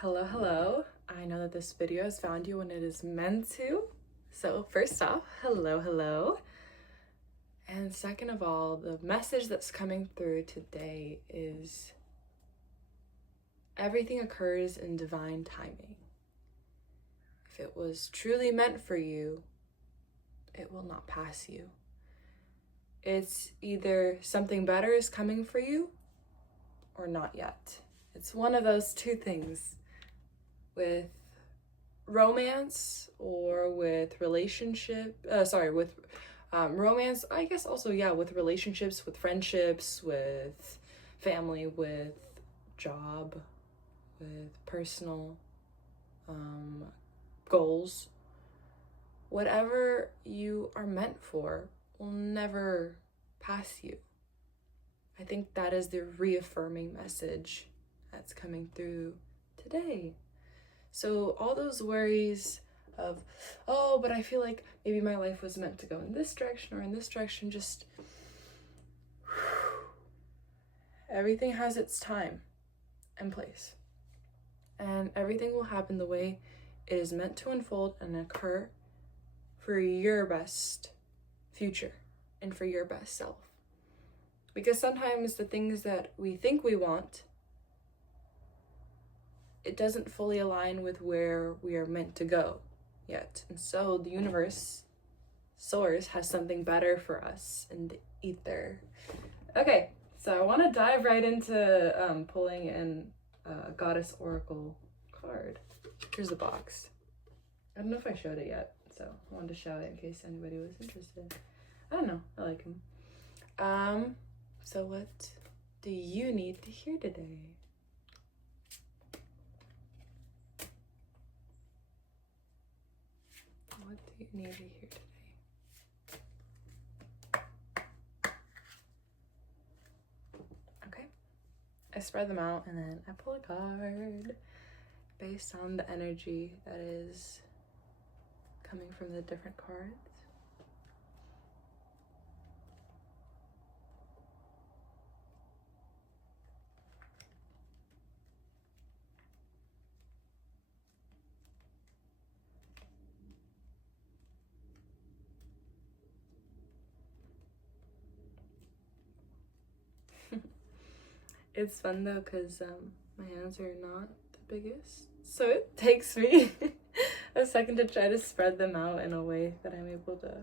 Hello, hello. I know that this video has found you when it is meant to. So first off, hello, hello. And second of all, the message that's coming through today is everything occurs in divine timing. If it was truly meant for you, it will not pass you. It's either something better is coming for you or not yet. It's one of those two things. With romance or with romance, I guess also, with relationships, with friendships, with family, with job, with personal goals. Whatever you are meant for will never pass you. I think that is the reaffirming message that's coming through today. So all those worries of, oh, but I feel like maybe my life was meant to go in this direction or in this direction, just everything has its time and place. And everything will happen the way it is meant to unfold and occur for your best future and for your best self. Because sometimes the things that we think we want, it doesn't fully align with where we are meant to go yet. And so the universe, source, has something better for us in the ether. Okay, so I want to dive right into pulling in a Goddess Oracle card. Here's the box. I don't know if I showed it yet, so I wanted to show it in case anybody was interested. I don't know, I like them. So what do you need to hear today? What do you need to hear today? Okay, I spread them out and then I pull a card based on the energy that is coming from the different cards. It's fun though because my hands are not the biggest, so it takes me a second to try to spread them out in a way that I'm able to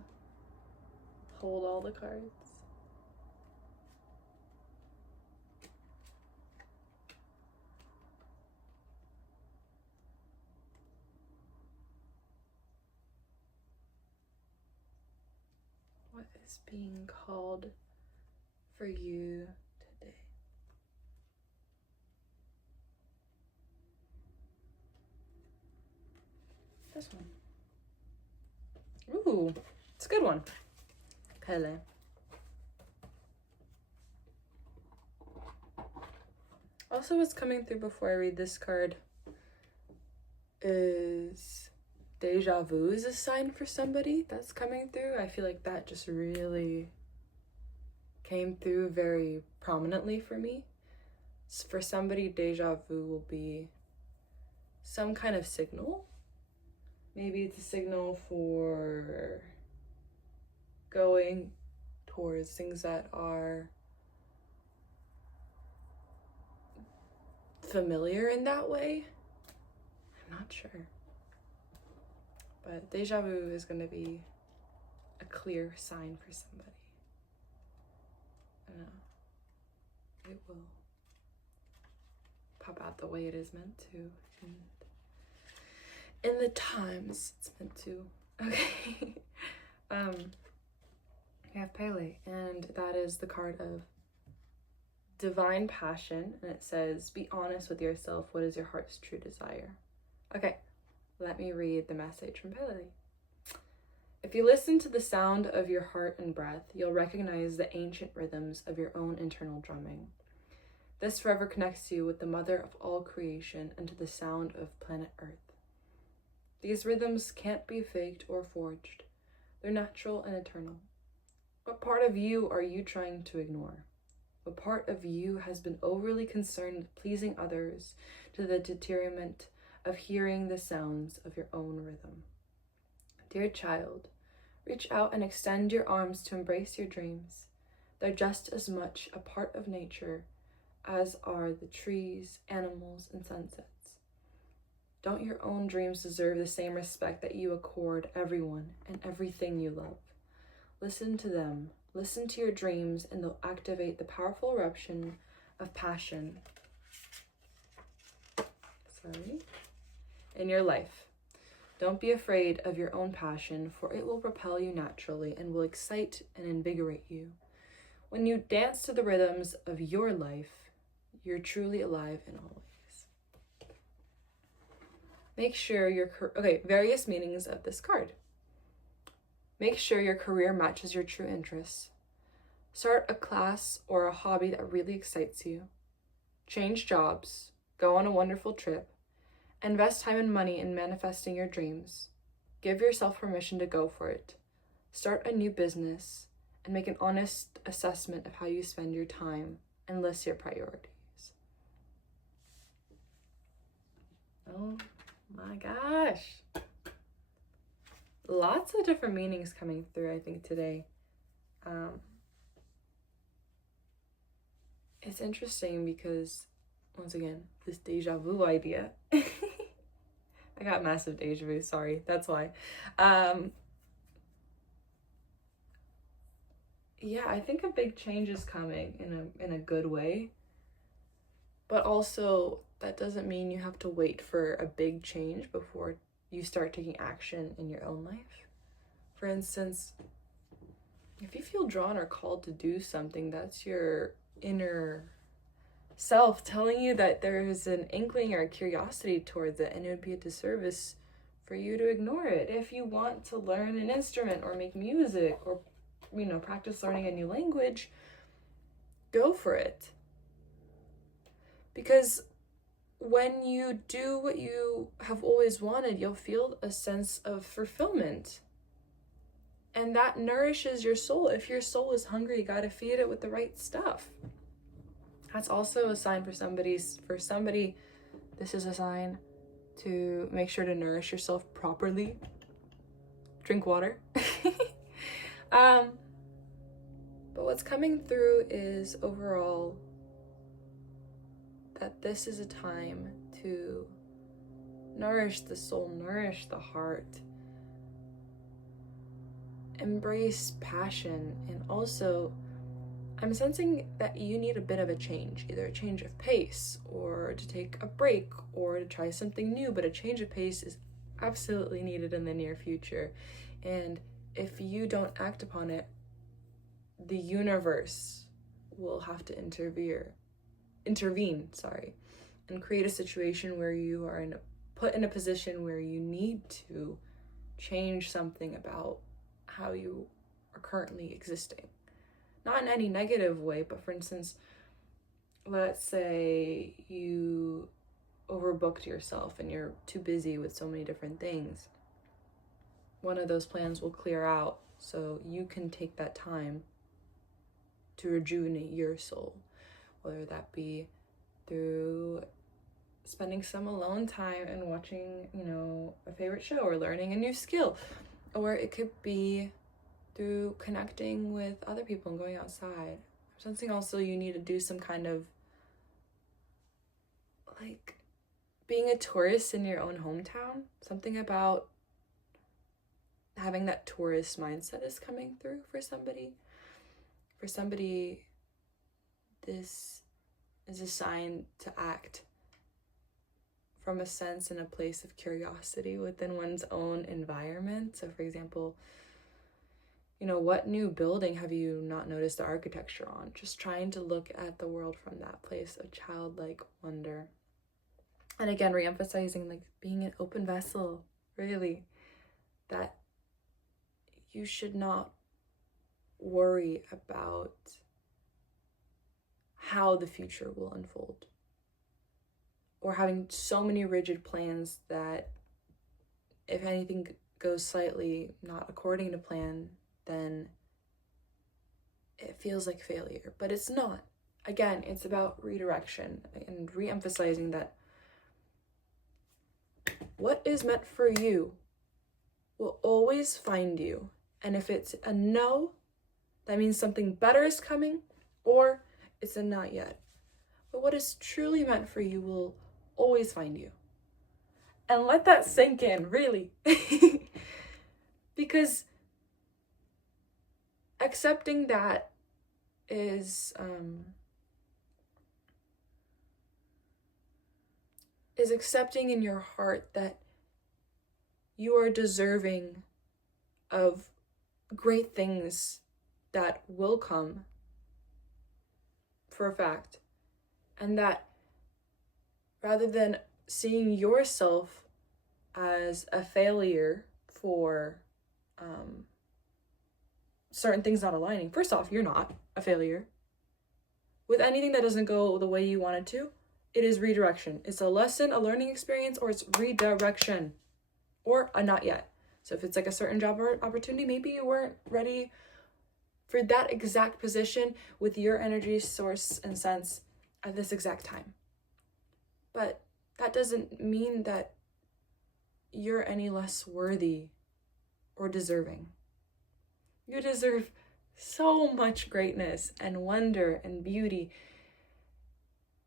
hold all the cards. What is being called for you today? This one. Ooh, it's a good one. Pele. Also, what's coming through before I read this card is deja vu is a sign for somebody that's coming through. I feel like that just really came through very prominently for me. For somebody, deja vu will be some kind of signal. Maybe it's a signal for going towards things that are familiar in that way. I'm not sure. But deja vu is going to be a clear sign for somebody. I don't know. It will pop out the way it is meant to. And in the times it's meant to. Okay. We have Pele, and that is the card of divine passion, and it says, be honest with yourself. What is your heart's true desire? Okay, let me read the message from Pele. If you listen to the sound of your heart and breath, you'll recognize the ancient rhythms of your own internal drumming. This forever connects you with the mother of all creation and to the sound of planet Earth. These rhythms can't be faked or forged. They're natural and eternal. What part of you are you trying to ignore? What part of you has been overly concerned with pleasing others to the detriment of hearing the sounds of your own rhythm? Dear child, reach out and extend your arms to embrace your dreams. They're just as much a part of nature as are the trees, animals, and sunsets. Don't your own dreams deserve the same respect that you accord everyone and everything you love? Listen to them. Listen to your dreams, and they'll activate the powerful eruption of passion. In your life. Don't be afraid of your own passion, for it will propel you naturally and will excite and invigorate you. When you dance to the rhythms of your life, you're truly alive in all ways. Make sure various meanings of this card. Make sure your career matches your true interests. Start a class or a hobby that really excites you. Change jobs. Go on a wonderful trip. Invest time and money in manifesting your dreams. Give yourself permission to go for it. Start a new business and make an honest assessment of how you spend your time and list your priorities. Oh my gosh. Lots of different meanings coming through, I think, today. It's interesting because, once again, this deja vu idea. I got massive deja vu, sorry, that's why. Yeah, I think a big change is coming in a good way. But also, that doesn't mean you have to wait for a big change before you start taking action in your own life. For instance, if you feel drawn or called to do something, that's your inner self telling you that there is an inkling or a curiosity towards it, and it would be a disservice for you to ignore it. If you want to learn an instrument or make music or, practice learning a new language, go for it. Because when you do what you have always wanted, you'll feel a sense of fulfillment. And that nourishes your soul. If your soul is hungry, you gotta feed it with the right stuff. That's also a sign for somebody, this is a sign to make sure to nourish yourself properly. Drink water. But what's coming through is overall that this is a time to nourish the soul, nourish the heart, embrace passion, and also I'm sensing that you need a bit of a change, either a change of pace or to take a break or to try something new, but a change of pace is absolutely needed in the near future. And if you don't act upon it, the universe will have to intervene, and create a situation where you are put in a position where you need to change something about how you are currently existing. Not in any negative way, but for instance, let's say you overbooked yourself and you're too busy with so many different things. One of those plans will clear out so you can take that time to rejuvenate your soul, whether that be through spending some alone time and watching, a favorite show or learning a new skill, or it could be through connecting with other people and going outside. I'm sensing also you need to do some kind of being a tourist in your own hometown. Something about having that tourist mindset is coming through for somebody. For somebody, this is a sign to act from a sense and a place of curiosity within one's own environment. So for example, what new building have you not noticed the architecture on? Just trying to look at the world from that place of childlike wonder. And again, reemphasizing being an open vessel, really, that you should not worry about how the future will unfold, or having so many rigid plans that if anything goes slightly not according to plan, then it feels like failure. But it's not. again, it's about redirection and re-emphasizing that what is meant for you will always find you. And if it's a no, that means something better is coming, or it's a not yet. But what is truly meant for you will always find you. And let that sink in, really. Because accepting that is accepting in your heart that you are deserving of great things that will come for a fact. And that rather than seeing yourself as a failure for certain things not aligning, first off, you're not a failure. With anything that doesn't go the way you want it to, it is redirection. It's a lesson, a learning experience, or it's redirection, or a not yet. So if it's like a certain job opportunity, maybe you weren't ready for that exact position with your energy source and sense at this exact time. But that doesn't mean that you're any less worthy or deserving. You deserve so much greatness and wonder and beauty.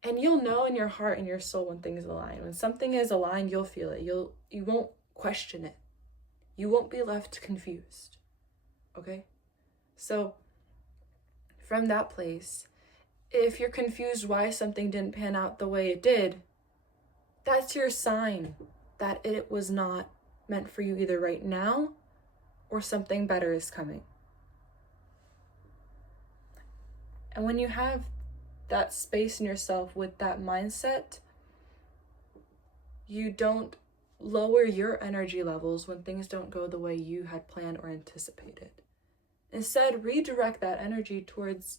And you'll know in your heart and your soul when things align. When something is aligned, you'll feel it. You won't question it. You won't be left confused. Okay? So from that place, if you're confused why something didn't pan out the way it did, that's your sign that it was not meant for you either right now or something better is coming. And when you have that space in yourself with that mindset, you don't lower your energy levels when things don't go the way you had planned or anticipated. Instead, redirect that energy towards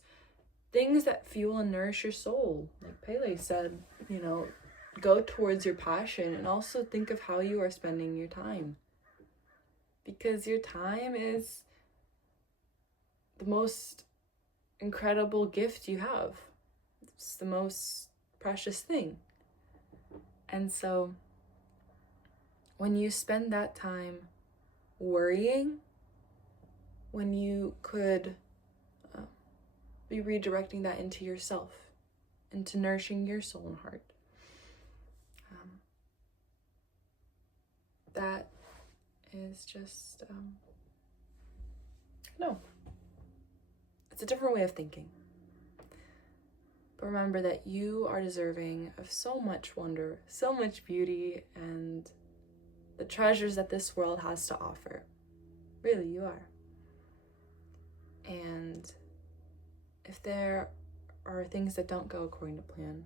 things that fuel and nourish your soul. Like Pele said, go towards your passion, and also think of how you are spending your time. Because your time is the most incredible gift you have. It's the most precious thing. And so when you spend that time worrying, when you could be redirecting that into yourself, into nourishing your soul and heart, that is just, no. It's a different way of thinking. But remember that you are deserving of so much wonder, so much beauty, and the treasures that this world has to offer. Really, you are. And if there are things that don't go according to plan,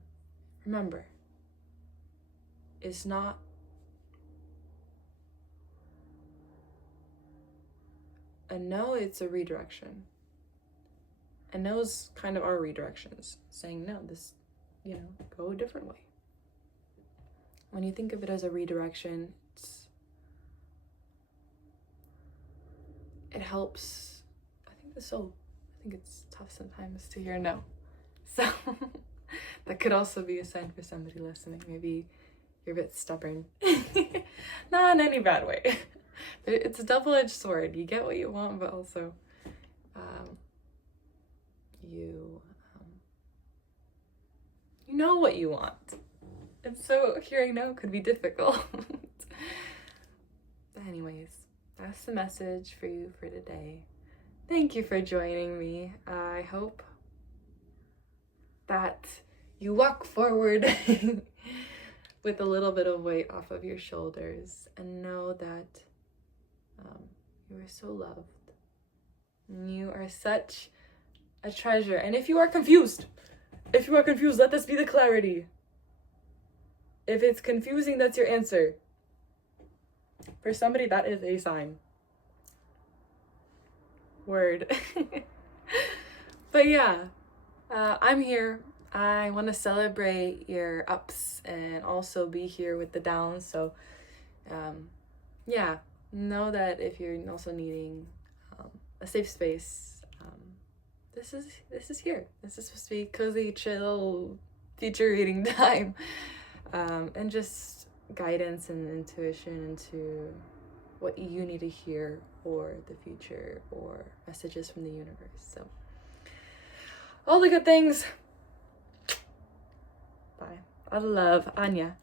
remember, it's not a no, it's a redirection. And no's kind of are redirections, saying no, this, go a different way. When you think of it as a redirection, it helps. I think it's tough sometimes to hear no. So that could also be a sign for somebody listening. Maybe you're a bit stubborn. Not in any bad way. It's a double-edged sword. You get what you want, but also you know what you want. And so hearing no could be difficult. But anyways, that's the message for you for today. Thank you for joining me. I hope that you walk forward with a little bit of weight off of your shoulders and know that you are so loved. You are such a treasure. And if you are confused, let this be the clarity. If it's confusing, that's your answer. For somebody, that is a sign. Word. But yeah, I'm here. I want to celebrate your ups and also be here with the downs. So yeah, know that if you're also needing a safe space, this is here. This is supposed to be cozy, chill, future reading time. And just guidance and intuition into what you need to hear, or the future, or messages from the universe. So all the good things. Bye. I love Anya.